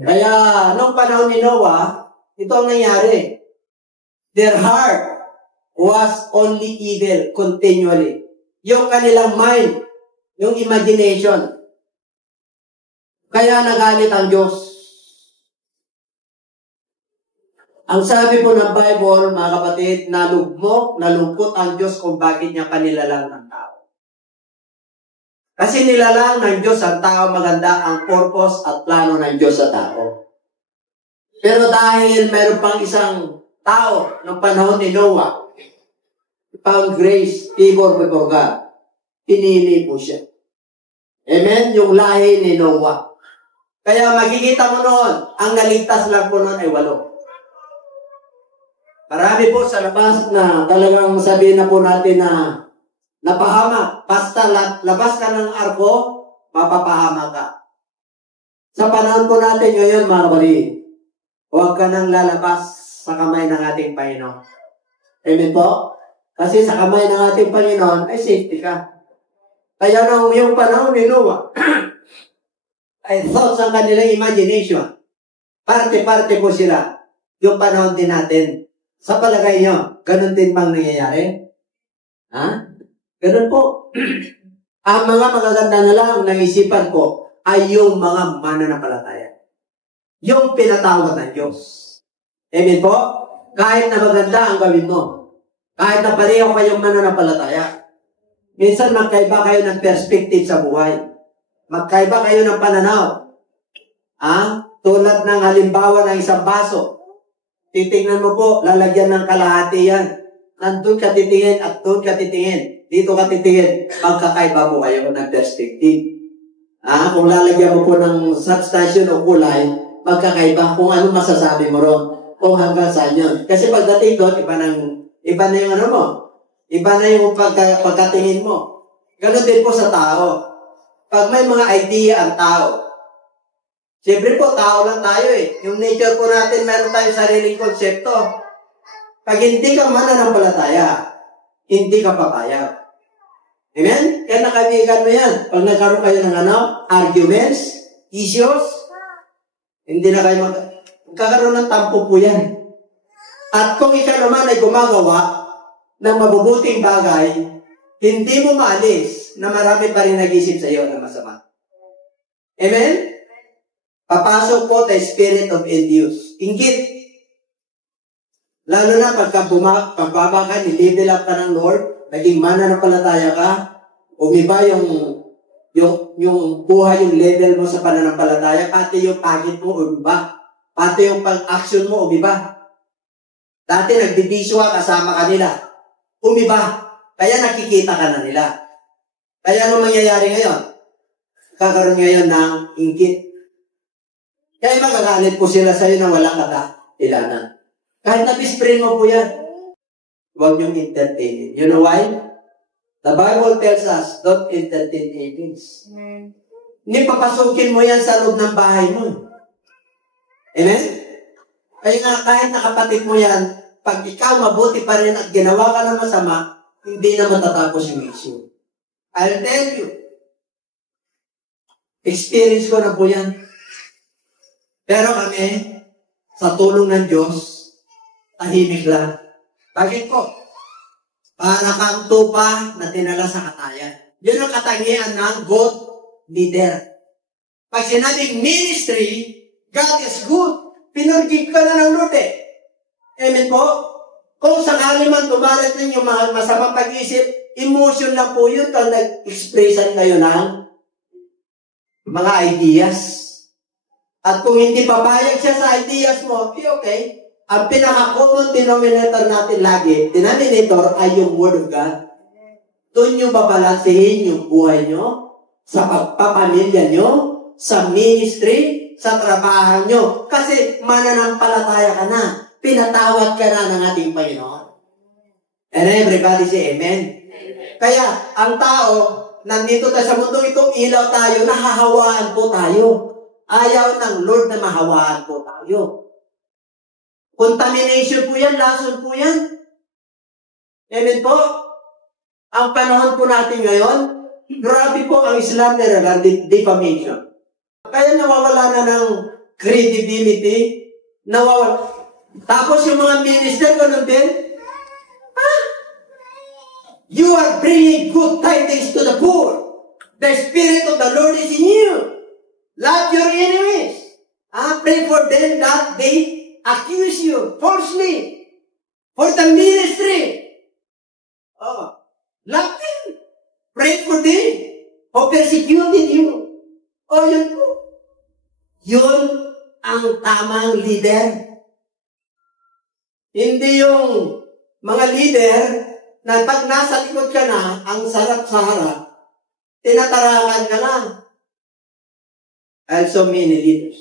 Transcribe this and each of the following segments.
Kaya, nung panahon ni Noah, ito ang nangyari. Their heart was only evil continually. Yung kanilang mind, yung imagination. Kaya nagalit ang Diyos. Ang sabi po ng Bible, mga kapatid, nalungkot ang Diyos kung bakit niya panilalang ng tao. Kasi nilalang ng Diyos ang tao, maganda ang purpose at plano ng Diyos sa tao. Pero dahil mayroon pang isang tao ng panahon ni Noah, found grace, favor before God, pinili po siya. Amen? Yung lahi ni Noah. Kaya makikita mo noon, ang naligtas lang po noon ay 8. Marami po sa labas na talagang sabihin na po natin na napahamak. Basta labas ka ng arko, mapapahamak ka. Sa panahon po natin ngayon, mga kapatid, huwag ka nang lalabas sa kamay ng ating Panginoon. Amen po? Kasi sa kamay ng ating Panginoon ay safety ka. Kaya nung yung panahon ni Noah, ay thoughts ang kanilang imagination. Parte-parte po sila. Yung panahon din natin. Sa palagay nyo, ganun din bang nangyayari? Ha? Ganun po. Ang mga magaganda na lang ng isipan ko ay yung mga mananampalataya. Yung pinatawag ng Diyos. Amen po? Kahit na maganda ang gawin mo. Kahit na pareho kayong mananampalataya. Minsan magkaiba kayo ng perspective sa buhay. Magkaiba kayo ng pananaw. Tulad ng halimbawa ng isang baso. Titingnan mo po, lalagyan ng kalahati yan. Nandun ka titingin at doon ka titingin. Dito ka titingin. Magkakaiba po kayo ng perspective. Kung lalagyan mo po ng substantion o kulay, magkakaiba kung ano masasabi mo ron. O hanggang saan yun. Kasi pagdating doon, iba na yung ano mo. Iba na yung pagkatingin mo. Ganon din po sa tao. Pag may mga idea ang tao, siyempre po, tao lang tayo eh. Yung nature po natin, meron tayong sariling konsepto. Pag hindi ka mananampalataya, hindi ka papayag. Amen? Kaya nakabigan mo yan. Pag nagkaroon kayo ng arguments, issues, hindi na kayo magkakaroon ng tampo po yan. At kung ikaw naman ay gumagawa ng mabubuting bagay, hindi mo maalis na marami pa rin nag-isip sa iyo na masama. Amen? Papasok po the spirit of envious. Inggit. Lalo na pagbaba ka, nilevel up ka ng Lord, naging mananampalataya ka, umiba yung buhay, yung level mo sa pananampalataya, pati yung pagit mo, umiba. Pati yung pag-action mo, umiba. Dati nagbibiswa kasama kanila. Umiba. Kaya nakikita ka na nila. Kaya ano mangyayari ngayon? Kakaroon ngayon ng inggit. Kaya magagalit po sila sa'yo na walang kadahilanan. Kahit na best friend mo po yan, huwag niyong entertain. You know why? The Bible tells us, don't entertain evils. Hindi papasukin mo yan sa loob ng bahay mo. Amen? Kaya nga, kahit nakapatid mo yan, pag ikaw mabuti pa rin at ginawa ka ng masama, hindi na matatapos yung issue. I'll tell you. Experience ko na po yan. Pero kami, sa tulong ng Diyos, tahimik lang. Bakit po? Para kang tupa na tinala sa katayan. Yun ang katangian ng good leader. Pag sinabing ministry, God is good. Pinurgig ka na ng Lord eh. Amen po? Kung sakali man dumarating yung mga masamang pag-isip, emotion lang po yun kung nag-expressan kayo ng mga ideas. At kung hindi papayag siya sa ideas mo, okay. Ang pinaka-common denominator natin lagi, denominator ay yung Word of God. Doon nyo babalansihin yung buhay nyo, sa pagpapamilya nyo, sa ministry, sa trabaho nyo. Kasi mananampalataya ka na. Pinatawad ka na ng ating Panginoon. And everybody say amen. Kaya, ang tao, nandito tayo sa mundo ito, ilaw tayo, nahahawaan po tayo. Ayaw ng Lord na mahawaan po tayo. Contamination po yan, lason po yan. Amen po? Ang panahon po natin ngayon, grabe po ang Islam na defamation. Kaya nawawala na ng credibility, nawawala. Tapos yung mga minister, ganun din. You are bringing good tidings to the poor. The Spirit of the Lord is in you. Love your enemies. Pray for them that they accuse you falsely for the ministry. Love them. Pray for them who persecuted you. Yun po. Yun ang tamang leader. Hindi yung mga leader na pag nasa likod ka na, ang sarap sa harap, tinatarakan ka na. And so many leaders.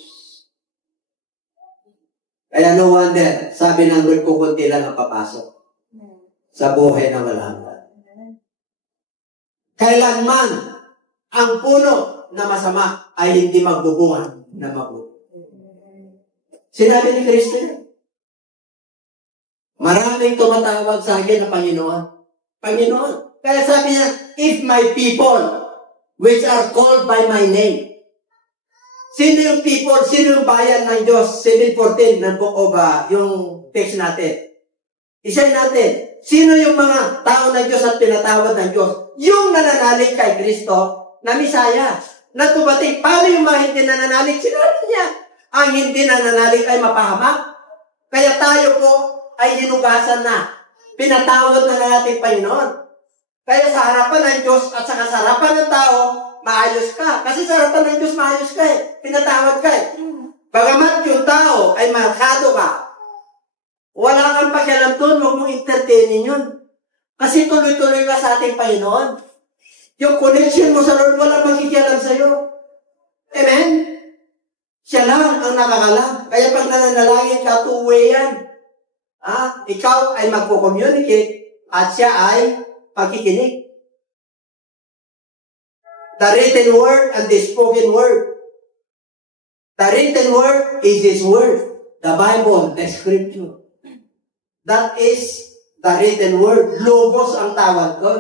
Kaya no wonder, sabi ng Lord, kukunti lang ang papasok sa buhay na walang. Kailanman, ang puno na masama ay hindi magbubungan na mabuti. Sinabi ni Kristo yan. Maraming tumatawag sa akin na Panginoon. Panginoon. Kaya sabi niya, if my people, which are called by my name. Sino yung people? Sino yung bayan ng Diyos? 7:14 ng book of yung text natin. Isayin natin. Sino yung mga tao ng Diyos at pinatawad ng Diyos? Yung nananalig kay Kristo na Misaya. Na tumating. Paano yung mga hindi nananalig? Sinabi niya. Ang hindi nananalig ay mapahamak. Kaya tayo po ay hinugasan na. Pinatawad na natin Panginoon. Kaya sa harapan ng Diyos at sa harapan ng tao, maayos ka. Kasi sa harapan ng Diyos, maayos ka eh. Pinatawad ka eh. Bagamat yung tao ay markado ka, wala kang pakialam doon, huwag mong entertainin yun. Kasi tuloy-tuloy ka sa ating Panginoon. Yung connection mo sa Lord, walang magkikialam sa'yo. Amen? Siya lang ang nakakalam. Kaya pag nananalangin ka, two-way yan. Ikaw ay magpo-communicate at siya ay pagkikinig. The written word and the spoken word. The written word is His word. The Bible, the Scripture. That is the written word. Logos ang tawag ko.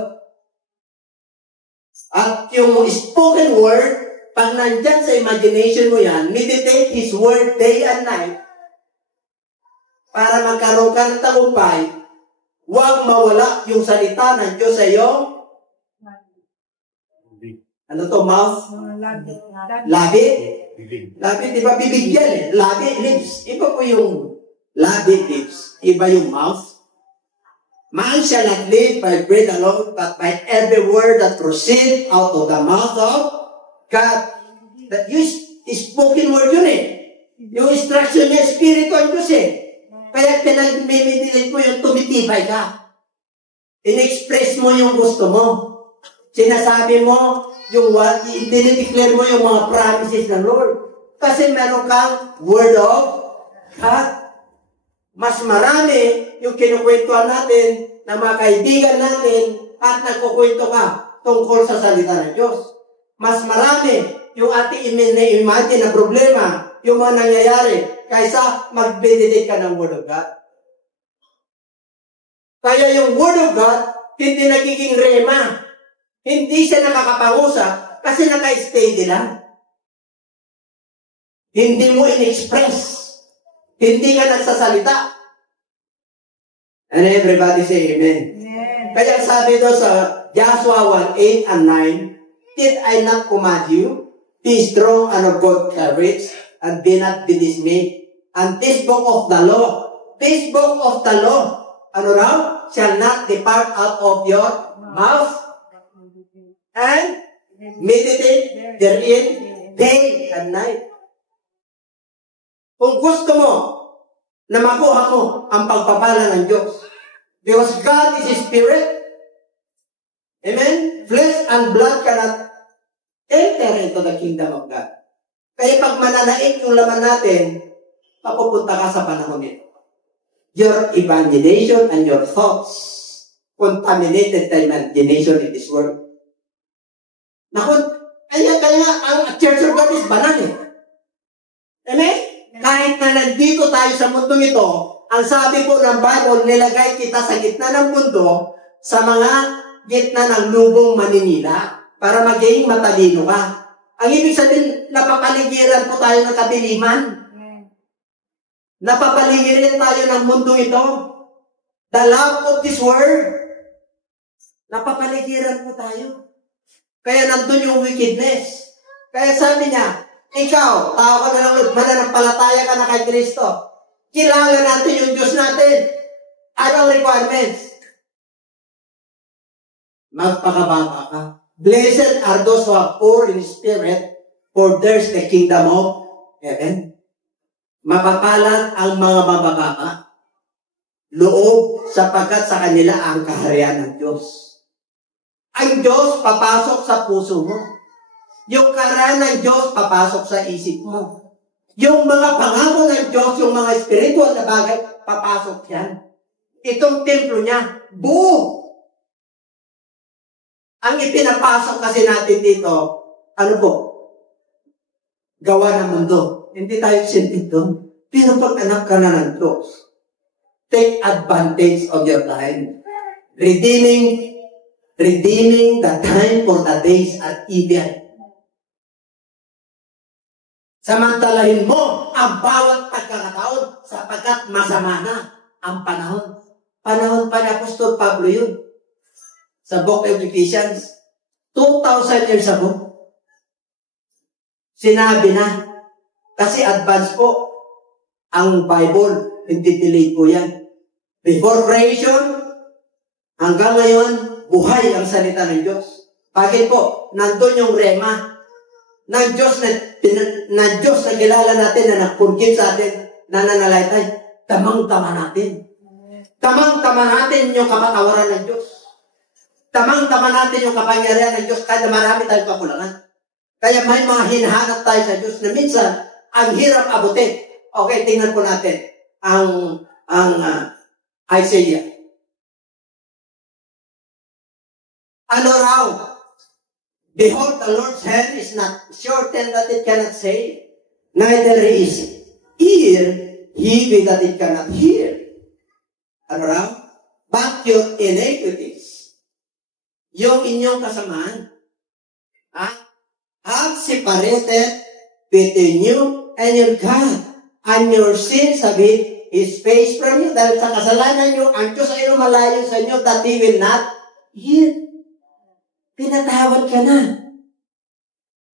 At yung spoken word, pag nandyan sa imagination mo yan, meditate His word day and night, para magkaroon ka ng tagumpay, huwag mawala yung salita ng Diyos sa iyong ano to, mouth? Labi? Labi, di ba bibig yan eh? Labi, lips. Iba po yung labi, lips. Iba yung mouth. Man shall not live by bread alone, but by every word that proceeds out of the mouth of God. That yung spoken word yun eh. Yung instruction niya, Espiritu ang Diyos eh. Kaya pinag-meditate mo yung tumitibay ka. In-express mo yung gusto mo. Sinasabi mo, yung dinideclare mo yung mga promises ng Lord. Kasi meron kang word of God. Mas marami yung kinukwentuhan natin na mga kaibigan natin at nagkukwento ka tungkol sa salita ng Diyos. Mas marami yung ating imagine na problema, yung mga nangyayari, kaysa mag-meditate ka ng Word of God. Kaya yung Word of God, hindi nagiging rema. Hindi siya nakakapangusap kasi naka-steady lang. Hindi mo in-express. Hindi ka nagsasalita. And everybody say amen. Amen. Kaya sabi doon sa Joshua 1:8 and 9, did I not command you? Be strong and of good courage, and be not be dismayed. And this book of the law, ano raw? Shall not depart out of your mouth, and meditate therein day and night. Kung gusto mo na makuha mo ang pagpapala ng Diyos, because God is Spirit, amen? Flesh and blood cannot enter into the kingdom of God. Kaya pag mananaig yung laman natin, papupunta ka sa panahon nito. Your imagination and your thoughts contaminated the imagination in this world. Naku, kaya ang Church of God is banal eh. Amen? Kahit na nandito tayo sa mundong ito, ang sabi po ng Bible, nilagay kita sa gitna ng mundo, sa mga gitna ng lubong maninila, para maging matalino ka. Ang ibig sabihin, napapaligiran po tayo ng kadiliman. Napapaligiran tayo ng mundo ito. The love of this world. Napapaligiran po tayo. Kaya nandun yung wickedness. Kaya sabi niya, ikaw, tao ka na lang, mananampalataya ka na kay Kristo. Kilala natin yung Diyos natin. Anong requirements? Magpakababa ka. Blessed are those who are poor in spirit, for theirs the kingdom of heaven. Mapapalad ang mga mabababa, loob, sapagkat sa kanila ang kaharian ng Diyos. Ang Diyos papasok sa puso mo. Yung kaharian ng Diyos papasok sa isip mo. Yung mga pangako ng Diyos, yung mga spiritual na bagay, papasok yan. Itong templo niya, buo. Ang ipinapasok kasi natin dito, ano po? Gawa ng mundo. Hindi tayo sinted doon. Pero pag anak ka na ng Diyos, take advantage of your time. Redeeming the time for the days are evil. Samantalahin mo ang bawat pagkakataon sapagkat masama na ang panahon. Panahon pa ni Apostol Pablo yun. Sa book of Ephesians, 2,000 years ago. Sinabi na, kasi advance po ang Bible, hindi delay po yan. Before creation, hanggang ngayon, buhay ang salita ng Diyos. Bakit po? Nandun yung rema ng Diyos na Diyos na kilala natin, na nag-forgive sa atin, na nanalaitay. Tamang-tama natin. Tamang-tama natin yung kapatawaran ng Diyos. Tamang-tama natin yung kapangyarihan ng Diyos kahit marami tayong kakulangan. Kaya may mga hinahanap tayo sa Diyos na minsan, ang hirap abutin. Okay, tingnan po natin ang Isaiah. Ano raw? Behold, the Lord's hand is not shortened that it cannot save, neither is ear heavy that it cannot hear. Ano raw? But your iniquities, yung inyong kasamaan, have separated between you and your God, and your sins have hid His face from you. Dahil sa kasalanan nyo, ang Diyos ay lumalayo sa inyo that He will not hear. Pinatawad ka na.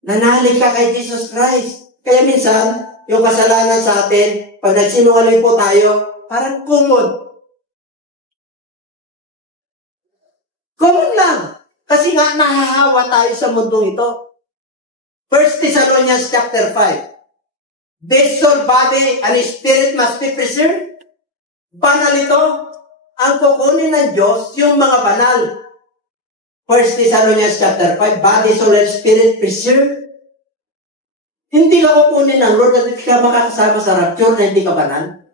Nanalig ka kay Jesus Christ. Kaya minsan, yung kasalanan sa atin, pag nagsinungaling po tayo, parang kumod. Kumod lang. Kasi nga nahahawa tayo sa mundong ito. 1 Thessalonians chapter 5. This soul, body, and spirit must be preserved. Banal ito. Ang kukunin ng Diyos, yung mga banal. 1 Thessalonians chapter 5, body, soul, and spirit preserved. Hindi ka kukunin ng Lord at hindi ka makakasama sa rapture na hindi ka banal.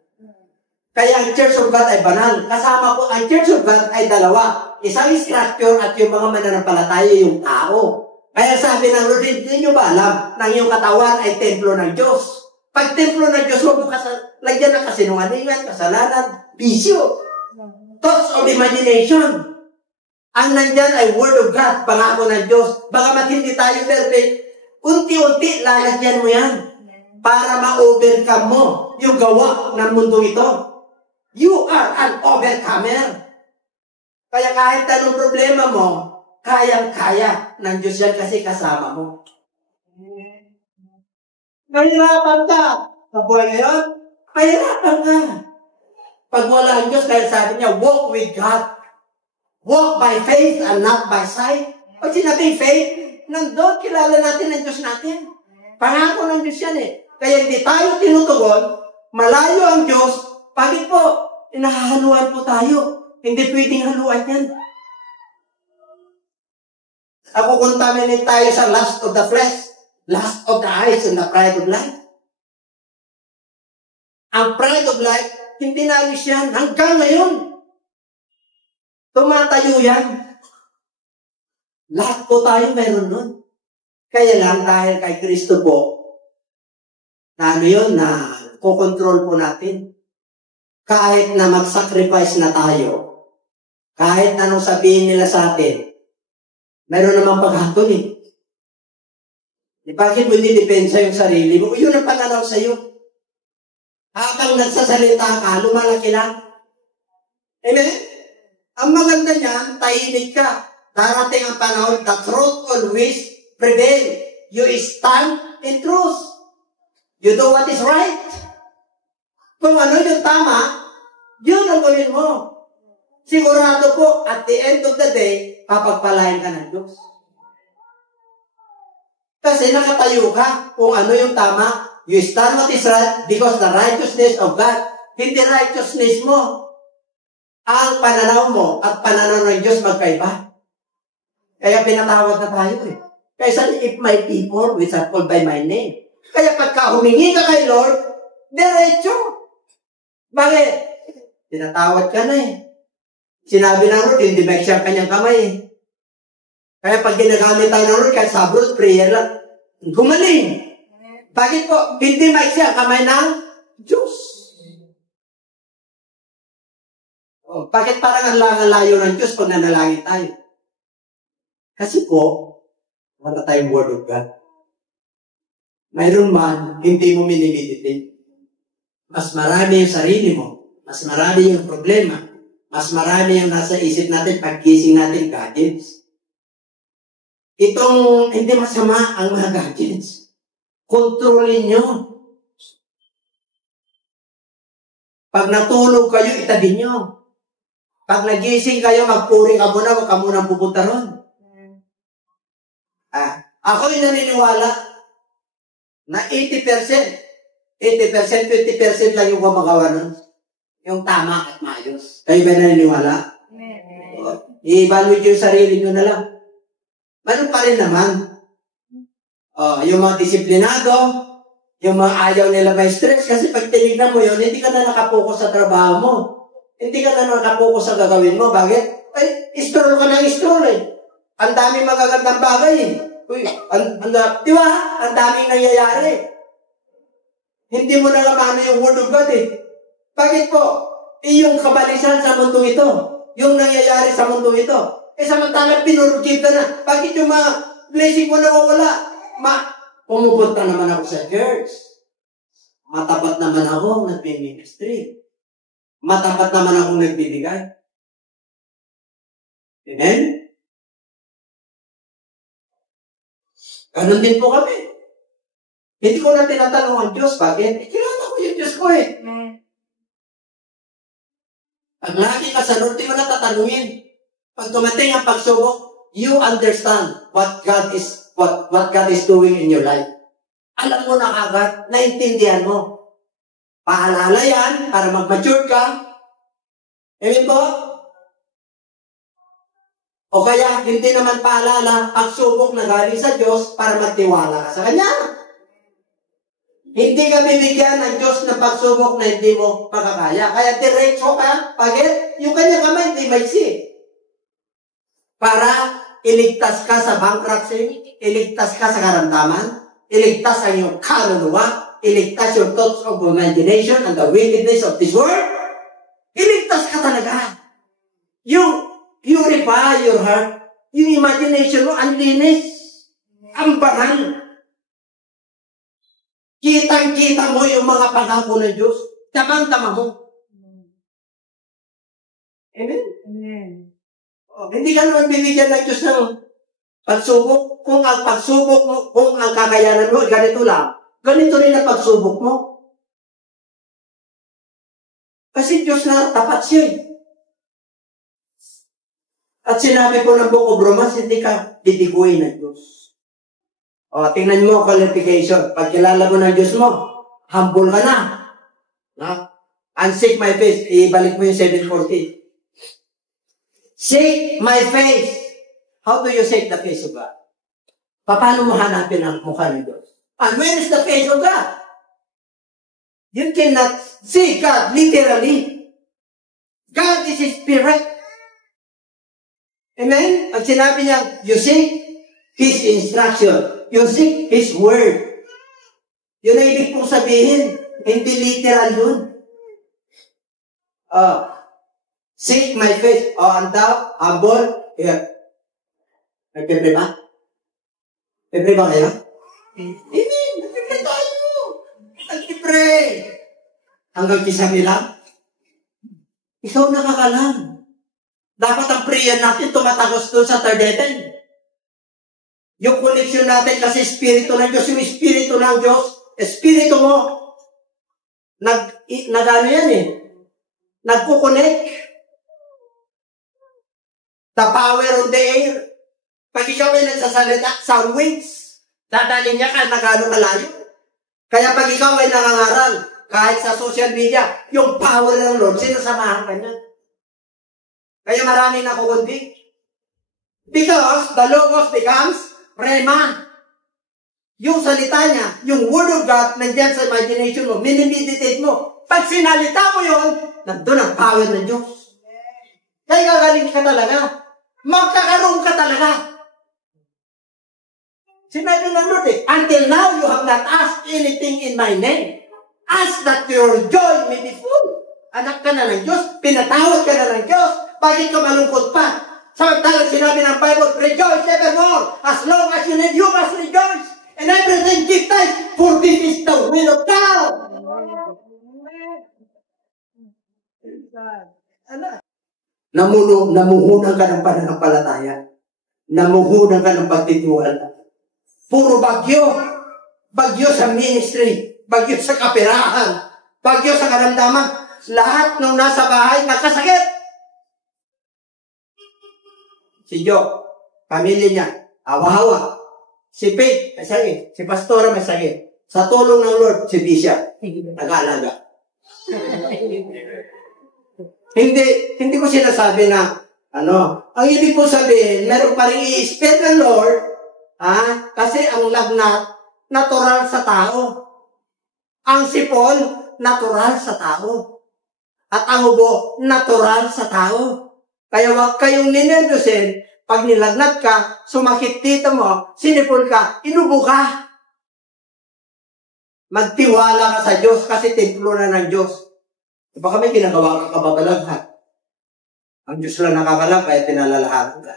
Kaya ang Church of God ay banal. Kasama ko, ang Church of God ay dalawa. Isang structure at yung mga mananampalataya, yung tao. Kaya sabi ng Lord, hindi nyo ba alam na yung katawan ay templo ng Diyos? Pag templo ng Diyos, huwag mo lagyan ng kasinungalingan, kasalanan, bisyo, thoughts of imagination. Ang nandyan ay Word of God, pangako ng Diyos. Baka hindi tayo perfect, unti-unti lalagyan mo yan para ma-overcome mo yung gawa ng mundo ito. You are an overcomer. Kaya kahit anong problema mo, kayang-kaya ng Diyos yan kasi kasama mo. Mahirapan ka. Kabuhay ngayon, mahirapan ka. Pag wala ang Diyos, kaya sabi niya, walk with God. Walk by faith and not by sight. Pag sinabing faith, nandun, kilala natin ang Diyos natin. Pangako ng Diyos yan eh. Kaya hindi tayo tinutugon, malayo ang Diyos, bakit po? Inahahaluan po tayo. Hindi pwedeng haluan yan. Ako contaminate tayo sa lust of the flesh, lust of the eyes, and the pride of life. Ang pride of life, hindi naalis yan. Hanggang ngayon, tumatayo yan. Lahat po tayo meron nun. Kaya lang dahil kay Kristo po, na ano yun, na kukontrol po natin. Kahit na mag-sacrifice na tayo, kahit anong sabihin nila sa atin, meron namang paghatol eh. Bakit mo hindi depensa yung sarili mo? Yun ang pananaw sa'yo. Habang nagsasalita ka, lumalaki lang. Amen? Ang maganda niyan, tahimik ka. Darating ang panahon, the truth always prevail. You stand in truth. You do what is right. Kung ano yung tama, yun ang gawin mo. Sigurado po, at the end of the day, papagpalain ka ng Diyos. Kasi nakatayo ka kung ano yung tama. You stand what is right because the righteousness of God. Hindi righteousness mo. Ang pananaw mo at pananaw ng Diyos magkaiba. Kaya pinatawag na tayo eh. Kaya if my people which are called by my name. Kaya pagka humingi ka kay Lord, diretso. Bakit? Pinatawad ka na eh. Sinabi na Lord, hindi ba siya kanyang kamay eh. Kaya pag ginagamit tayo ng Lord, kahit sabrot, prayer lang, gumaling. Bakit po? Hindi siya kamay ng Diyos. Oh, bakit parang ang layo ng Diyos pag nanalangin tayo? Kasi po, wala tayong Word of God. Mayroon man, hindi mo minimiditin. Mas marami yung sarili mo. Mas marami yung problema. Mas marami yung nasa isip natin, pagkising natin, gadgets. Itong hindi masama ang mga gadgets. Kontrolin nyo. Pag natulog kayo, itabi nyo. Pag nagising kayo, magpuri ka muna, wag ka muna pupunta ron. Ako'y naniniwala na 80%, 20% lang yung gumagawa nun. Yung tama at maayos. Kayo ba naniniwala? I-evaluate yung sarili nyo na lang. Meron pa rin naman. Yung mga disiplinado, yung mga ayaw nila may stress, kasi pag tinignan mo yun, hindi ka na nakapokus sa trabaho mo. Hindi ka na nakapokus sa gagawin mo. Bakit? Stroll ka ng stroll eh. Ang daming magagandang bagay eh. Di ba? Ang daming nangyayari. Hindi mo na lamano yung Word of God eh. Bakit po? Yung kabalisan sa mundo ito, yung nangyayari sa mundo ito, samantalang pinurugib ka na. Bakit yung mga blessing mo nawawala? Pumupunta naman ako sa church. Matapat naman ako nag-ministry. Matapat naman ako nagbibigay. Amen? Ganun din po kami. Hindi ko na tinatanong ang Diyos. Bakit? Kilala ko yung Diyos ko eh. Pag lagi ka sa Lord, di mo na tatanungin. Pag tumating ang pagsubok, you understand what God is doing in your life. Alam mo na agad, naintindihan mo. Paalala yan para mag-mature ka. Amen po? O kaya, hindi naman paalala, pagsubok na galing sa Diyos para magtiwala ka sa Kanya. Hindi ka bibigyan ng Diyos ng pagsubok na hindi mo makakaya. Kaya diretso ka, bakit? Yung kanyang kamay, hindi maiksi. Para iligtas ka sa bankruptcy, iligtas ka sa karamdaman, iligtas ang iyong kaluluwa, iligtas your thoughts of imagination and the wickedness of this world. Iligtas ka talaga. You purify your heart. Yung imagination mo, ang linis. Ang banal. Kitang-kita mo yung mga pangako ng Diyos. Tamang-tama mo. Amen? Amen. Hindi ka naman bibigyan ng Diyos ng pagsubok. Kung ang pagsubok mo, kung ang kakayanan mo, ganito lang. Ganito rin ang pagsubok mo. Kasi Diyos na tapat siya. At sinabi ko ng Book of Romans, hindi ka bibiguin ng Diyos. Tingnan mo qualification. Pag kilala mo ng Diyos mo, humble ka na. And seek my face. Ibalik mo yung 740. Seek my face. How do you seek the face of God? Paano mo hanapin ang mukha ng Diyos? And where is the face of God? You cannot see God literally. God is His Spirit. Amen? Pag sinabi niya, you seek His instruction. You seek His word. Yun ang ibig pong sabihin. Hindi literal yun. Seek my face. And thou, humble. Here. Nagpibre ba? Pibre ba kayo? Amen. Nagpibre tayo. Nagpibre. hanggang kisami lang. Ikaw nakakalam. Dapat ang prayer natin tumatagos doon sa third heaven. Yung connection natin kasi Espiritu ng Diyos, yung Espiritu ng Diyos, Espiritu mo, nag-ano yan eh, nagkukonek. The power of the air. Pag ikaw ay nagsasalita, sound waves, dadalhin niya ka na gano'ng kalayo. Kaya pag ikaw ay nangangaral, kahit sa social media, yung power ng Lord, sinasamahan ka niya. Kaya marami nakukundi. Because the Logos becomes Rema. Yung salita niya, yung Word of God, nandyan sa imagination mo, minimeditate mo. Pag sinalita mo yun, nandun ang power ng Diyos. Kaya gagaling ka talaga. Magkakaroon ka talaga. Sinabi ng Lord eh, until now you have not asked anything in my name. Ask that your joy may be full. Anak ka na ng Diyos, pinatawad ka na ng Diyos, bakit ka malungkot pa? Samantalang sinabi ng Bible, rejoice evermore. As long as you live, you must rejoice. And everything give thanks, for this is the will of God. Namuhunan ka ng pananampalataya. Namuhunan ka ng pagtitiwala. Puro bagyo. Bagyo sa ministry. Bagyo sa kaperahan. Bagyo sa karamdaman. Lahat ng nasa bahay, nakasakit. Si Joe, pamilya niya, awa-awa. Si Faith, may sakit. Si Pastora, may sakit. Sa tulong ng Lord, si Bishop, nag-aalaga. Hindi ko sinasabi na, ang ibig ko sabihin, meron pa rin i-spell ng Lord, kasi ang lagnat, natural sa tao. Ang sipon, natural sa tao. At ang ubo, natural sa tao. Kaya wag kayong ninervyusin, pag nilagnat ka, sumakit dito mo, sinipon ka, inubo ka. Magtiwala ka sa Diyos kasi templo na ng Diyos. Baka may ginagawa ka kababalaghan. Ang Diyos lang nakakalam, kaya pinalalahan ka.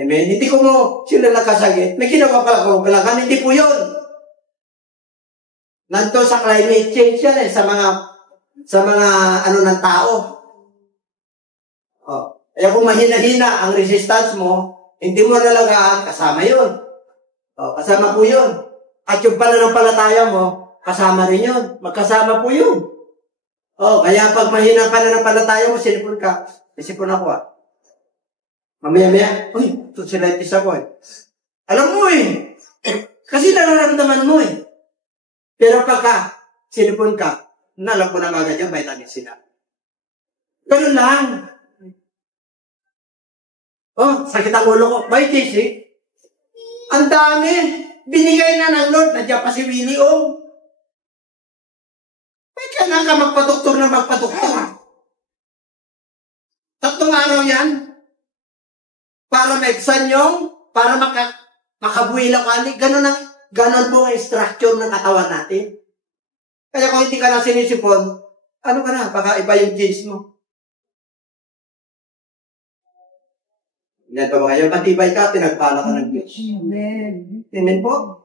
Amen? Hindi ko mo sila nakasagit. May ginagawa ka kababalaghan, hindi po yun. Nanto sa climate change yan sa mga ng tao. Kaya kung mahina-hina ang resistance mo, hindi mo nalagaan, kasama yun. Kasama po yun. At yung pananampalataya mo, kasama rin yun. Magkasama po yun. Kaya pag mahina ang pananampalataya mo, sinipon ka. Isipon ako Mamaya-maya, tutsilitis ako Alam mo kasi nararamdaman mo Pero pagka sinipon ka, nalam ko na agad yung vitamin sila. Ganun lang. Sakit ang ulo ko. May JC. Ang dami. Binigay na ng Lord. Nandiyan pa si Willie Ba't ka na ka magpadoktor na magpadoktor? 3 araw yan. Para ma-exam yung, para makabuhi lang kani. Ganon po ang structure ng katawan natin. Kaya kung hindi ka na sinisipon, ano ka na? Baka iba yung genes mo. Ito ba kayo? Matibay ka, pinagpala ka ng Diyos. Amen po?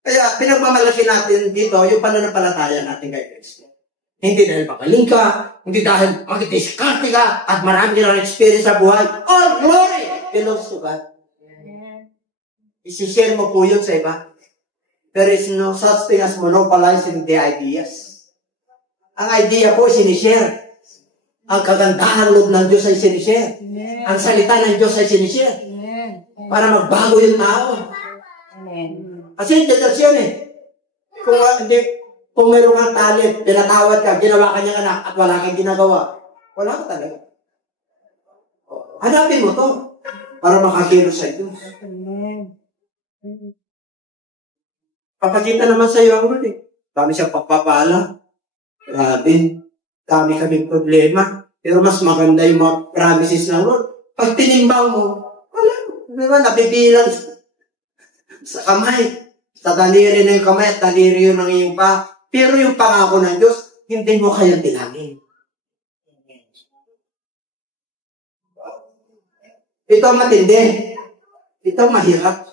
Kaya pinagmamalaki natin dito yung pananampalataya natin kay Kristo. Hindi dahil magaling ka, hindi dahil mag-diskarte ka, at marami ng experience sa buhay. All glory belongs to God. Isishare mo po yun sa iba. There is no such thing as monopolizing the ideas. Ang idea po sinishare. Ang kagandahan loob ng Diyos ay sinishare. Ang salita ng Diyos ay sinishare. Para magbago yung tao. Kasi that's yun Kung mayroon kang talent, pinatawad ka, ginawa ka niyang anak, at wala kang ginagawa, wala ka talaga. Hanapin mo to para makakilos sa Diyos. Papakita naman sa iyo ang Lord Dami siyang pagpapala. Grabe. Dami kaming problema. Pero mas maganda yung mga promises ng Lord. Pag tinimbang mo, wala. Diba? Nabibilang sa kamay. Sa daliri na yung kamay at daliri yun ng iyong pa. Pero yung pangako ng Diyos, hindi mo kayang tilangin. Ito matindi. Ito mahirap.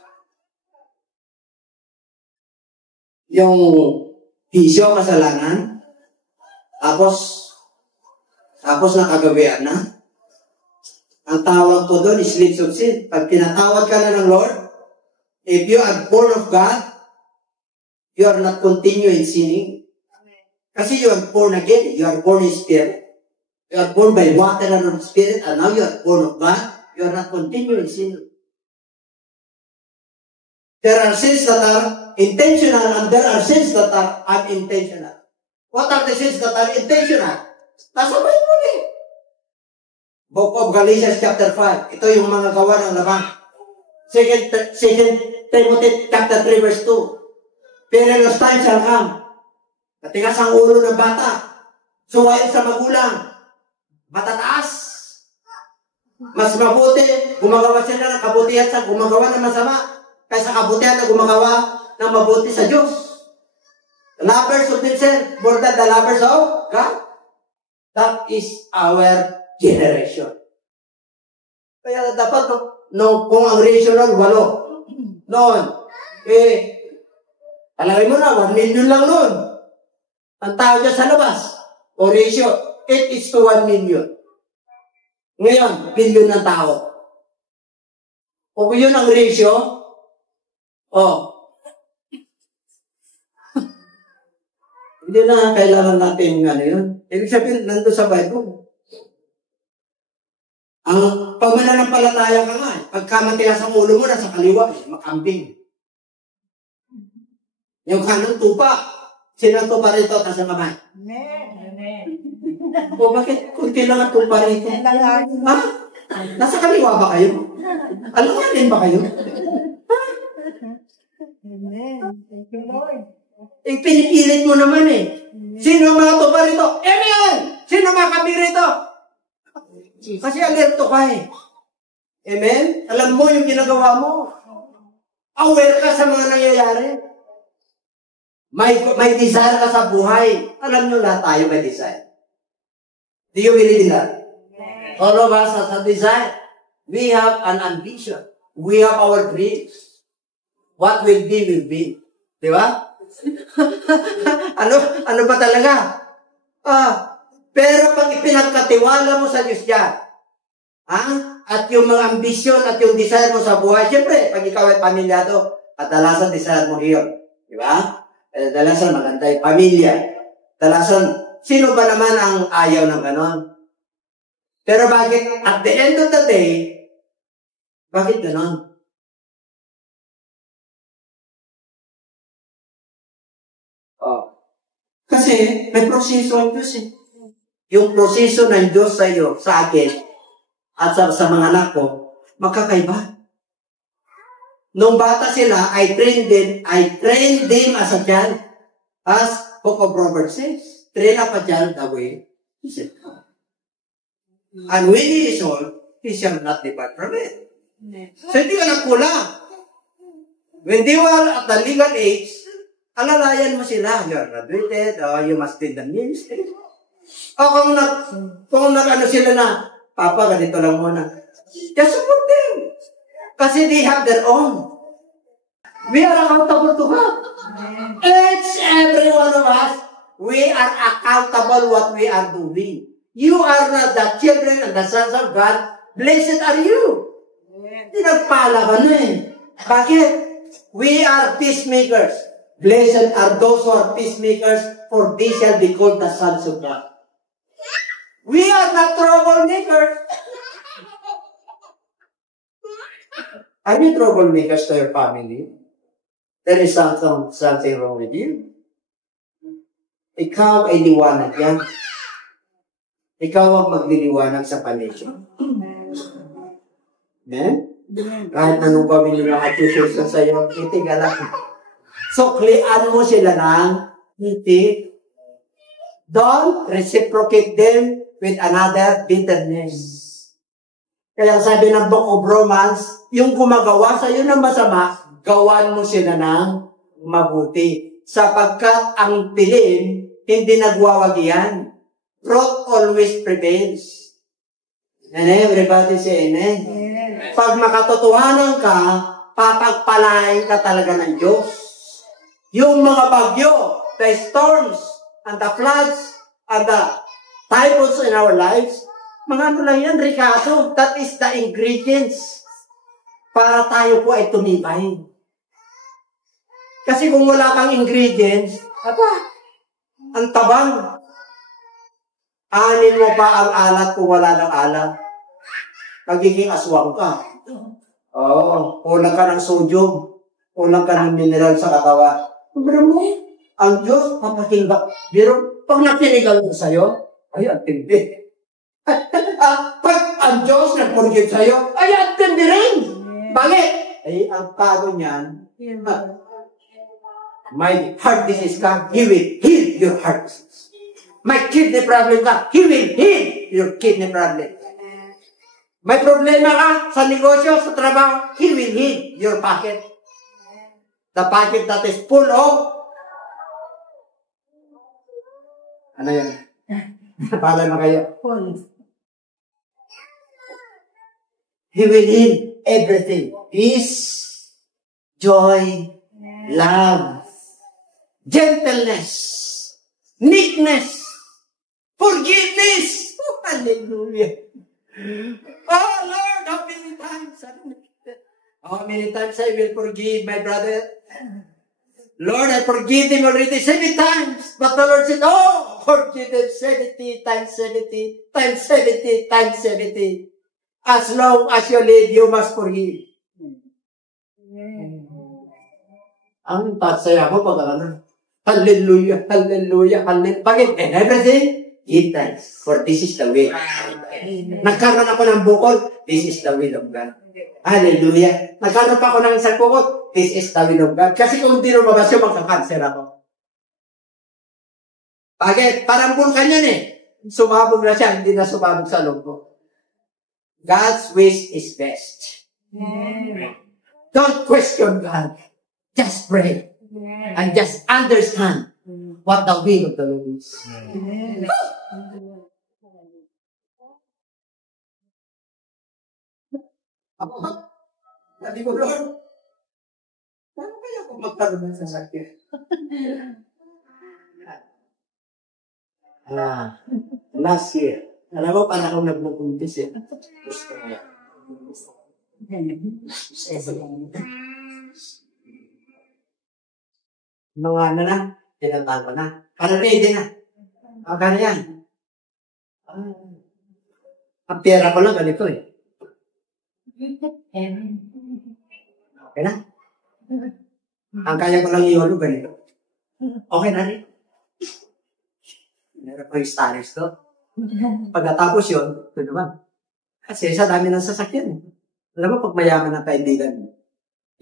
Yung bisyo, kasalanan, Tapos nakagawian na. Ang tawag ko doon is lips of sin. Pag tinatawag ka na ng Lord, if you are born of God, you are not continuing sinning. Kasi you are born again. You are born in spirit. You are born by water and of spirit, and now you are born of God. You are not continuing sinning. There are sins that are intentional, and there are sins that are unintentional. What are the sins that are intentional? Nasa Bible eh. Book of Galatians chapter 5. Ito yung mga gawa ng laman. 2 Timothy chapter 3 verse 2. Perilous time shall come. Matigas ang ulo ng bata. Suwain sa magulang. Matataas. Mas mabuti, gumagawa sila ng kabutihan sa gumagawa ng masama, kaysa kabutihan na gumagawa ng mabuti sa Diyos. The lovers of themselves more than the lovers of God. That is our generation. Kaya dapat, kung ang rational, 8. Noon, alawin mo na, 1 million lang noon. Ang tao dyan sa labas, o ratio, 8:1 million. Ngayon, billion ng tao. Kung yun ang ratio, hindi na kailangan natin yun. Ibig sabihin, nandun sa Bible. Ang pamananampalataya ka nga, pagka matigas ang ulo mo, nasa kaliwa, makambing. Yung kanon tupa, sino tupa rito, tas ang kamay? O bakit? Kunti lang ang tupa rito. Ha? Nasa kaliwa ba kayo? Alanganin ba kayo? Ha? Thank you, Lord. Pinipilit mo naman eh. Sino mga tupa rito? Amen! Sino mga kabi rito? Kasi alerto ka eh. Amen? Alam mo yung ginagawa mo. Aware ka sa mga nangyayari. May desire ka sa buhay. Alam nyo lahat tayo may desire. Do you believe in that? All of us has a desire. We have an ambition. We have our dreams. What will be, will be. Di ba? ano ba talaga? Pero pag ipinagkatiwala mo sa Diyos yan, at yung mga ambisyon at yung desire mo sa buhay, siyempre, pag ikaw ay pamilyado, kadalasan desire mo yun. Di ba? Kadalasan maganda yung pamilya. Kadalasan, sino ba naman ang ayaw ng ganon? Pero bakit, at the end of the day, bakit ganon? Kasi may proseso ang Diyos eh. Yung proseso ng Diyos sa iyo, sa akin, at sa mga anak ko, magkakaiba. Nung bata sila, I trained them as a child. As Book of Proverbs says, train up a child the way he should go. And when he is old, he shall not depart from it. So hindi ka nagkulang. When they were at the legal age, alalayan mo sila. You are graduated, you must be the ministry. O kung sila na, Papa, ganito lang muna. Just support them. Kasi they have their own. We are accountable to God. Each every one of us, we are accountable what we are doing. You are not the children and the sons of God. Blessed are you. Tinagpala ka na eh. Bakit? We are peacemakers. Blessed are those who are peacemakers, for they shall be called the sons of God. We are not troublemakers. Are you troublemakers to your family? There is something wrong with you. Ikaw ay liwanag yan. Ikaw ang magliliwanag sa paligid. Amen? Kahit anong gawin nila at susunod sa iyo, itigalak. Suklian mo sila ng ngiti. Don't reciprocate them with another bitterness. Kaya sabi ng Book of Romans, yung gumagawa sa iyo ng masama, gawan mo sila ng mabuti. Sapagkat ang dilim, hindi nagwawagian. Truth always prevails. And everybody say amen. Pag makatotohanan ka, papagpalain ka talaga ng Diyos. Yung mga bagyo, the storms, and the floods, and the typos in our lives, mga ano lang yan, Ricardo, that is the ingredients para tayo po ay tumibay. Kasi kung wala kang ingredients, ang tabang. Anin mo pa ang alat kung wala ng alat. Nagiging aswang ka. Oo, kulang ka ng sodium. Kulang ka ng mineral sa katawan. Pero mo, ang Diyos, papakinggan. Pero pag napinigal mo sa'yo, ay, ang tindi. Pag ang Diyos nag-forgive sa'yo, ay, ang tindi rin. Bakit? Ay, ang kago niyan, my heart disease ka, He will heal your heart disease. My kidney problem ka, He will heal your kidney problem. May problema ka sa negosyo, sa trabaho, He will heal your pocket. The pocket that is full of, ano yan? Pala na kayo. He will heal everything. Peace, joy, love, gentleness, meekness, forgiveness. Oh, hallelujah. Oh, Lord, how many times I will forgive my brother? Lord, I forgive him already 70 times. But the Lord said, oh, forgive them 70 times 70 times 70 times 70. As long as you live, you must forgive. Ang tatsaya ko pag ano, hallelujah, hallelujah, hallelujah. Bakit? And everything, give thanks. For this is the way. Nagkaroon ako ng bukol, this is the will of God. Hallelujah. Nagkaroon pa ako ng isang bukol, this is the will of God. Kasi kung hindi lumabas yun, magka-cancer ako. Bakit? Parang vulkan yan eh. Sumabog na siya, hindi na sumabog sa loob ko. God's wish is best. Don't question God. Just pray. And just understand what the will of the Lord is. Sabi ko, Lord, paano kaya ako magkaroon ng sasakyan? Last year. Alam mo, parang akong nagmukuntis eh. Gusto niya. Mga ano na, tinatang ko na. Parang ready na. Magkano yan? Ang pera ko lang, ganito eh. Okay na? Ang kaya ko lang iyon, ganito. Okay na rin. Meron ko yung status to. Pagkatapos yun, ito naman. Kasi sa dami ng sasakyan. Alam mo, pag mayaman ang kaibigan mo,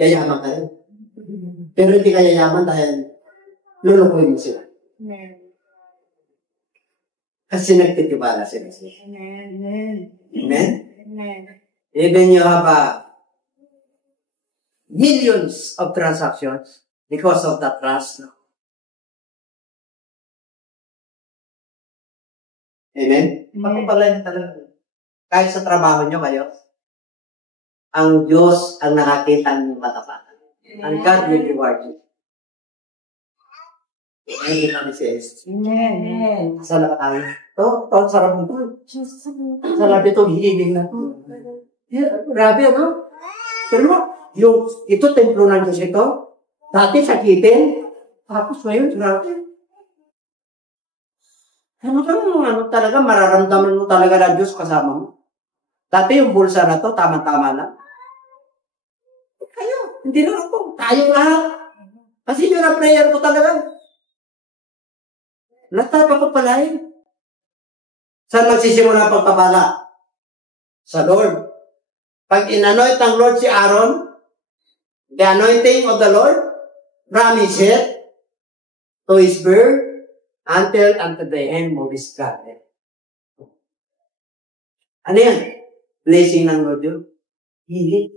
yayaman ka rin. Pero hindi ka yayaman dahil lulukuhin mo sila. Kasi nagtitibala sila. Amen? Even you have millions of transactions because of that trust. Amen? Pagpapalay na talaga. Kahit sa trabaho nyo kayo, ang Diyos ang nakakita ng matapatan. And God will reward you. Amen. Amen. Saan na tayo? Ito, sarap mo ito. Sarap ito, hihiging na ito. Grabe, ano? Pero mo, ito, templo ng Diyos ito. Dati, sakitin. Tapos ngayon, grabe. Ano talaga, mararamdaman mo talaga na Diyos kasama mo. Dati yung bulsa na to, tama-tama lang. Kayo, hindi lang ako. Tayong lahat. Kasi yun ang prayer ko talaga. Lahat ako palahin. Saan magsisimula ang pagpapala? Sa Lord. Pag in-anoint ng Lord si Aaron, the anointing of the Lord, from his head to his beard, until the end of his garden. Ano yan? Blessing ng Lord yun. Healing.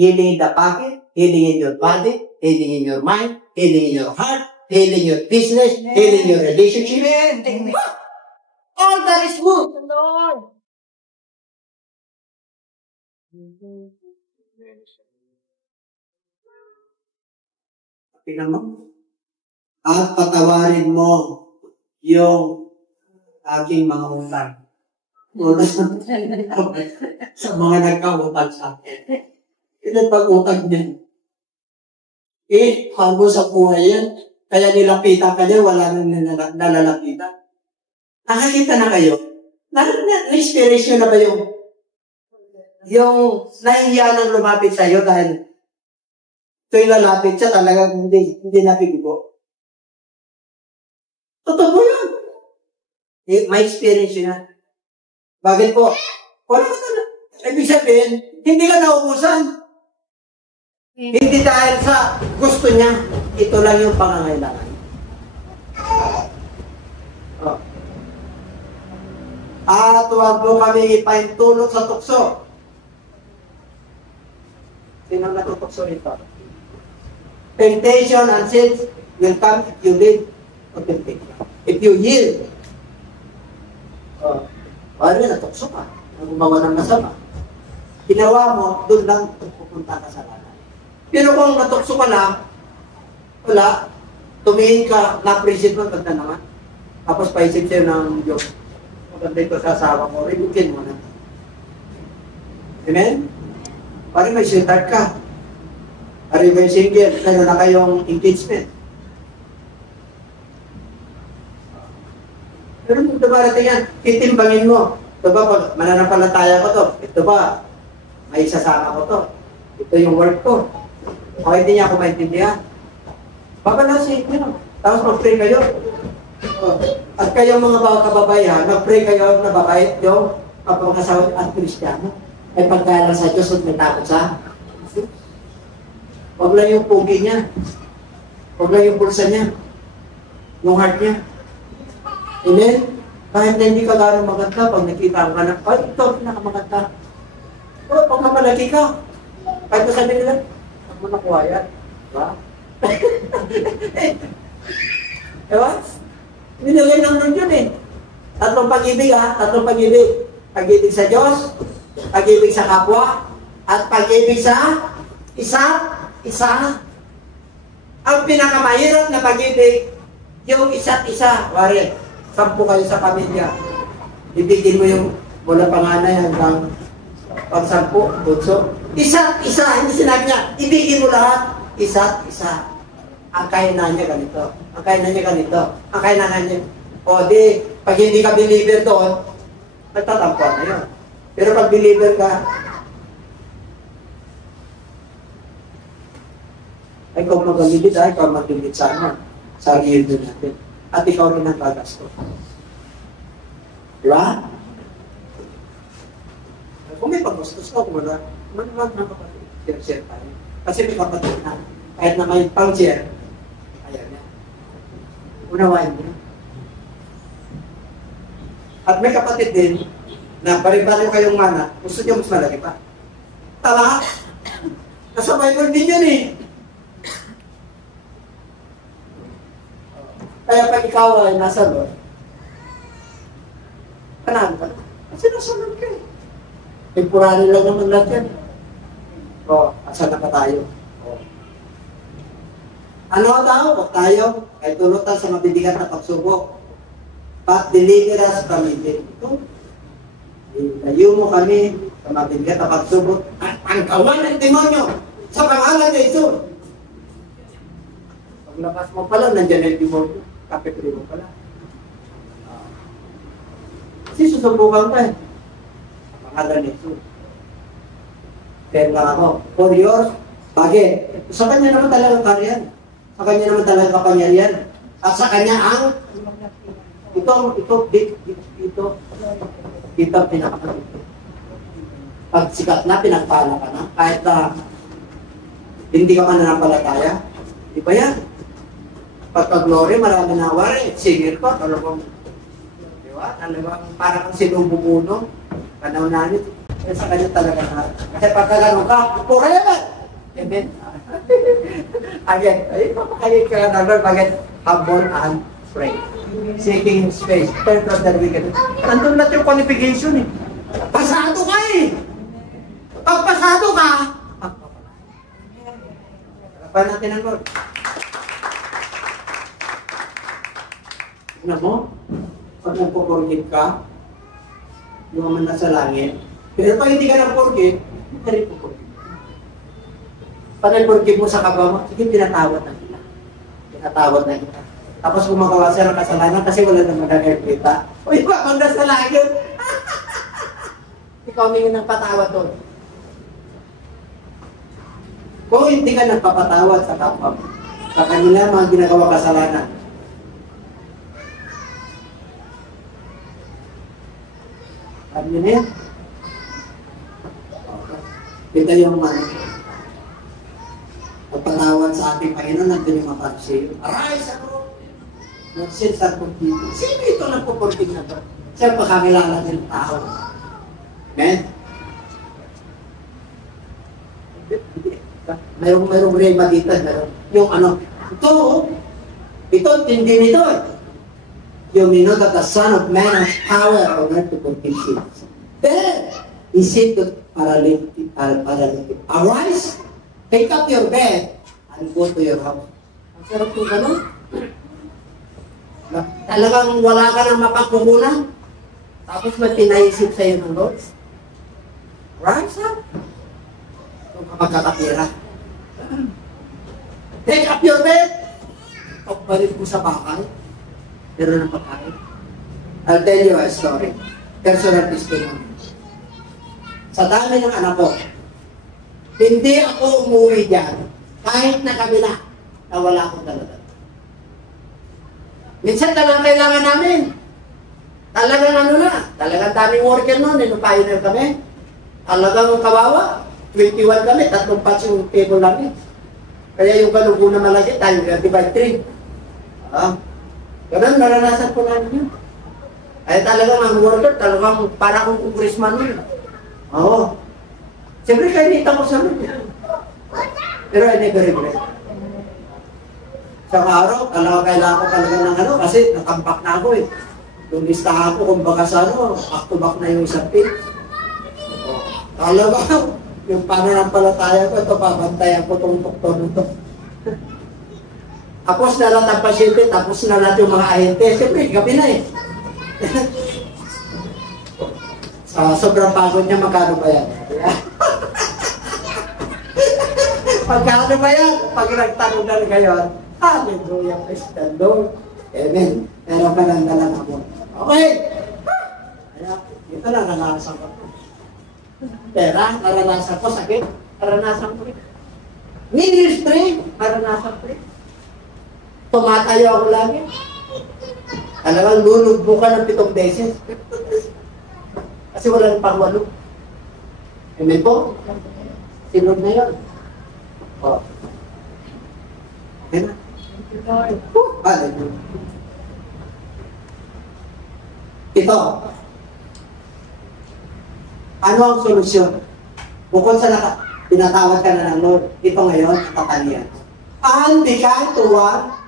Healing in the pocket, healing in your body, healing in your mind, healing in your heart, healing your business, healing your relationship. All that is good. Lord. Tingnan mo. At patawarin mo yung aking mga utang. Mula sa mga nagkautang sa akin. Ilan pag-utang niya? Bago sa buhay yan. Kaya nilapitan ka niya, wala nang nalalapitan. Nakakita na kayo? Na-experience nyo na ba yung nahihiya nang lumapit sa'yo dahil tuwing lalapit siya talagang hindi napigibo? Totoo yun. May experience yun yan. Bakit po? Wala ka na. Ibig sabihin, hindi ka naubusan. Hindi dahil sa gusto niya, ito lang yung pangangailangan. Oh. At huwag mo kami ipaintulot sa tukso. Sino natutokso ito? Temptation and sins will come if you live to temptation. If you yield. Ano natukso ka? Gumawa ng masama. Ginawa mo, doon lang pupunta ka sa lahat. Pero kung natukso ka lang, wala, tumingin ka, na-appreciate mo, ganda naman. Tapos paisip siya ng Diyos. Maganda ito sa asawa ko, ribukin mo na. Amen? Parang may sweetheart ka. Parang may single, kaya na kayong engagement. Pero kung dumarating yan, titimbangin mo. Ito ba, pag mananampalataya ko to, ito ba, may isasama ko to. Ito yung work ko. O hindi niya ako maintindihan. Babalasin nyo. Tapos mag-pray kayo. At kayong mga kababayan, mag-pray kayo na babait yung kapag-asawa at Kristiyano. Ay pagkala sa Diyos at may takot sa huwag lang yung pugi niya. Huwag lang yung pulsa niya. Yung heart niya. Amen? Kahit na hindi ka gano'ng maganda, pag nakita ka na, ay, ito, pinakamaganda. O, pag mamalaki ka, kahit na sabi nila, huwag mo nakuha yan. Diba? Diba? Binigay ng Lord yun eh. Tatlong pag-ibig ha, tatlong pag-ibig. Pag-ibig sa Diyos, pag-ibig sa kapwa, at pag-ibig sa isa. Ang pinakamahirap na pag-ibig, yung isa't isa. Wari, 10 kayo sa pamilya. Ibigin mo yung mula panganay hanggang pang-10, bunso. Isa't isa, hindi sinabi niya, ibigin mo lahat. Isa't isa. Ang kainan niya ganito. Ang kainan niya ganito. Ang kainan niya. O di, pag hindi ka believer doon, nagtatampuan na yun. Pero pag believer ka, ay kung magalimit ay kung maglimit sana sa riyo natin. At ikaw rin ang gagastos. Diba? Kung may paggastos ka, kung wala, manuwag na kapatid. Share tayo. Kasi may kapatid na, kahit na may pang-share, ayan niya. Unawain niya. At may kapatid din, na pare-pareho kayong mana, gusto niyo mas malaki pa. Tama? Nasa Bible din yun eh. Kaya pag ikaw ay nasa Lord, panalo ka na. Kasi nasa Lord ka eh. Temporary lang naman lahat yan. O, asa na pa tayo? O. Ano daw? Huwag tayo ay tulutan sa mabibigat na pagsubok. But deliver us from evil. Ito. Ilayo mo kami sa mabibigat na pagsubok. At ang kawan ng demonyo sa pangalan ni Jesus. Paglabas mo pala, nandiyan na yung demonyo. Kapitri mo pala. Kasi susubukan ka eh. Pangalan ni Jesus. Kaya lang ako, for yours, bakit? Sa kanya naman talaga karyan. Sa kanya naman talaga kapangyarihan. At sa kanya ang ito pinakapagod. Pag sikat na, pinagpala ka na. Kahit na hindi ka mananampalataya, di ba yan? Pagka-glory, marami na wari. Singer ko, talagang, di ba? Talagang parang sinububuno. Panahon namin. Kaya sa kanya talaga na. Kasi pagka gano'n ka, forever! Amen. Again, ay, papakayin ka na Lord, bakit? Humble and pray. Seeking space. Turn from the wicked. Nandun na yung qualification eh. Pasado ka eh! Pag pasado ka, harapan natin ang Lord. Tignan mo, Pag nagpo-forgive ka, yung man nasa langit. Pero pag hindi ka nag-forgive, hindi ka rin po-forgive. Pag nag-forgive mo sa kapwa mo, sige, pinatawad na kita. Pinatawad na kita. Tapos gumagawa siya ng kasalanan kasi wala naman nag-kita. O iba, pag nasa langit, ikaw may nang patawad doon. Kung hindi ka nagpapatawad sa kapwa mo, sa kanila mga ginagawa kasalanan, alam niyo na yan? Ito yung magpatawad sa ating Panginoon, nandun yung mapagsay. Arise ako! Nagsin sa pagpipig. Sino ito nagpupurpig na ito? Siyempre, pakakilala din tao. Amen? Mayroong rema dito. Yung ito, tindi nito eh. You may know that the Son of Man has power on earth to forgive sins. Then, he said to paralytic, arise, take up your bed, and go to your house. Ang sarap yung gano'n. Talagang wala ka ng mapagkukunan. Tapos may pinaisip sa'yo ng Lord. Rise up. Kung kapagkakapira. Take up your bed. Pagbalik mo sa bakal. Pero ng pagkain. I'll tell you a story. Personal testimony. Sa dami ng anak ko, hindi ako umuwi dyan kahit na kabila na wala akong talaga. Minsan talagang kailangan namin. Talagang talagang daming worker noon, pioneer kami. Talagang kawawa. 21 kami, 3 patch yung table namin. Kaya yung kalugo na malaki, tayo divide 3. Ganun, naranasan ko namin yun. Ay talagang ang worker, talagang para akong congressman nun. Oo. Siyempre, kainita ko sa amin. Pero I never regret. Sa araw, kailangan ko talaga ng kasi nakampak na ako eh. Yung listahan ko, kung baka sa back to back na yung isang pin. Talaga, yung pananampalataya ko, ito, pabantayan ko itong doktor nito. Tapos na lahat ang pasyente, tapos na lahat yung mga ahente. Siyempre, gabi na eh. Sobrang pagod niya, magkano ba yan? Magkano ba yan? Pag nagtanungan kayo, hallelujah, praise the Lord. Amen. Meron ka lang dalang ako. Okay. Kaya, ito naranasan ko. Pera, naranasan ko. Sakit, naranasan ko rin. Ministry, naranasan ko rin. Tumatayo ako lagi. Talagang lulugbo ka ng 7 beses. Kasi wala nang pangwalo. Amen po? Sinod na yun. O. Amen na. Hallelujah. Ito. Ano ang solusyon? Bukod sa pinatawad ka na ng Lord, ito ngayon, tatalian. And become to one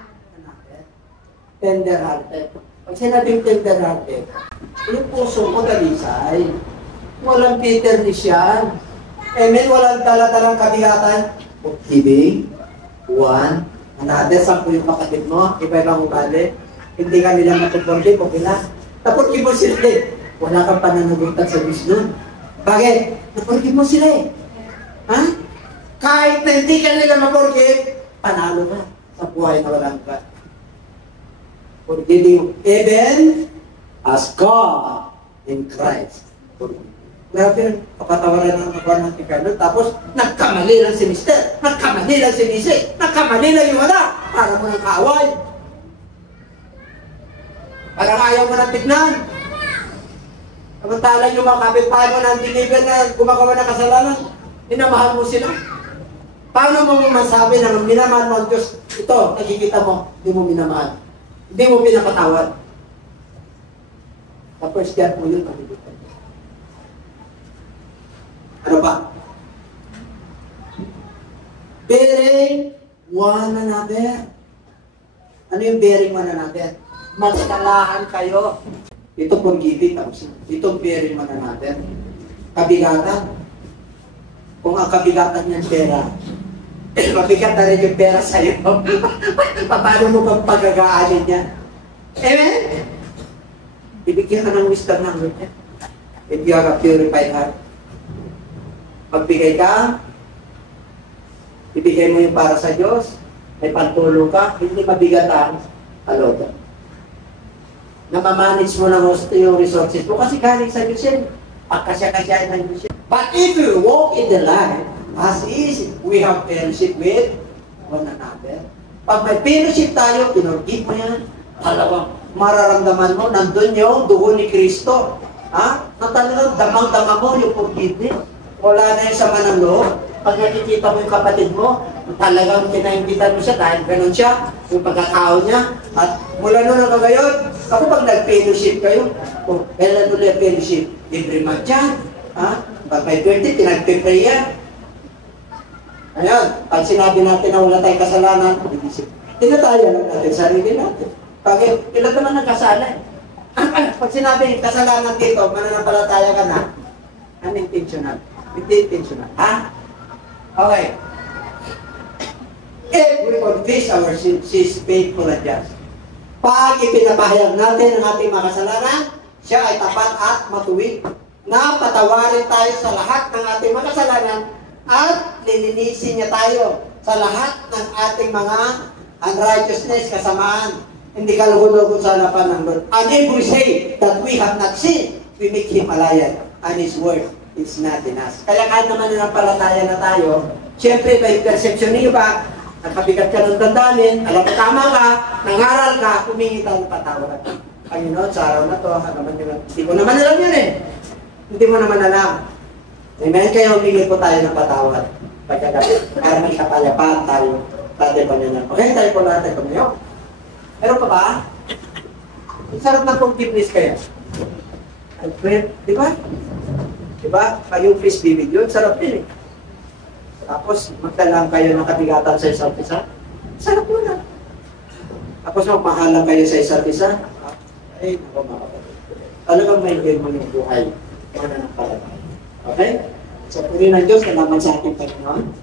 tender-hearted. Pag sinabing tender-hearted, yung puso mo dalisay. Walang bitterness yan. Amen, walang dala-dalang kabigatan. Forgiving, one, another, 10 yung kapatid mo, iba-ibang ugali. Hindi ka nila matuporgive, okay na. Naporgive mo sila eh. Wala kang pananagutan sa Diyos nun. Bakit? Naporgive mo sila eh. Ha? Kahit na hindi ka nila maporgive, panalo ka sa buhay na walang ka. Forgiving even as God in Christ. Grabe, kapatawaran ng kapan ng tikano. Tapos, nagkamali lang si Mister, nagkamali lang si Misi, nagkamali lang yung anak. Para mo ng kaaway. Parang ayaw mo ng tignan. Samantalang yung mga kapitbahay mo ng deliver na gumagawa ng kasalanan, minamahal mo sila. Paano mo masabi na minamahal mo ang Diyos? Ito, nakikita mo, hindi mo minamahal. Hindi mo pinapatawad. Sa first year mo yun, pagkikita. Ano pa? Bearing one another. Ano yung bearing one another? Magkalahan kayo. Ito forgiving. Ito bearing one another. Kabigatan. Kung ang kabigatan niyan pera, mabigat na rin yung pera sa'yo. Paano mo pang pagagaanin niya? Amen? ibigyan ka ng wisdom ng Lord niya. If you have a purified heart. Magbigay ka, ibigay mo yung para sa Diyos, may pantulong ka, hindi mabigatan, aloda. Namamanage mo ng gusto yung resources mo kasi galing sa Diyos yan. Pagkasya-kasyahin ng Diyos yan. But if you walk in the light, as is, we have fellowship with one another. Pag may fellowship tayo, pinurgit mo yan, talawang mararamdaman mo, nandun yung dugo ni Kristo. Ha? Na talagang damang-dama mo yung forgiveness. Wala na yung sama ng loob. Pag nakikita mo yung kapatid mo, talagang kinaimbitan mo siya dahil ganun siya, yung pagkakao niya. At mula noon hanggang ngayon, ako pag nag-fellowship kayo, kailan ulit fellowship? Every month yan. Ha? Pag may 20, pinag-pray yan. Ayan, pag sinabi natin na wala tayong kasalanan, tinataya lang natin sarili natin. Pag ilan naman nagkasala eh. Pag sinabi kasalanan dito, mananampalataya ka na, unintentional. Hindi intentional. Ha? Okay. If we confess our sins, He is faithful and just. Pag ipinapahayag natin ang ating mga kasalanan, siya ay tapat at matuwid na patawarin tayo sa lahat ng ating mga kasalanan at lilinisin niya tayo sa lahat ng ating mga unrighteousness, kasamaan. Hindi ka lugod-lugod sa harapan ng Lord. And if we say that we have not sinned, we make Him a liar, and His word is not in us. Kaya kahit naman nanampalataya na tayo, siyempre may perception niyo ba? Nakabigat ka ng dandanin, alam mo tama ka, nangaral ka, humingi tayo patawad. Panginoon, sa araw na to, hindi ko naman alam yun eh. Hindi mo naman alam. Amen? Kaya humingi po tayo ng patawad. Pagkagabi, para may kapayapaan tayo. Tatay pa niya na. Okay, tayo po natin tumayo. Meron pa ba? Ang sarap ng forgiveness kaya. Di ba? Diba? Kayo please bibig yun. Sarap din eh. Tapos, magdalang kayo ng kabigatan sa isa't isa. Sarap mo na. Tapos, magmahalan kayo sa isa't isa. Ay, ako mga kapatid. Talagang may mo yung buhay. Mana ng palagay. Okay? So, puri ng Diyos, salamat sa ating Panginoon.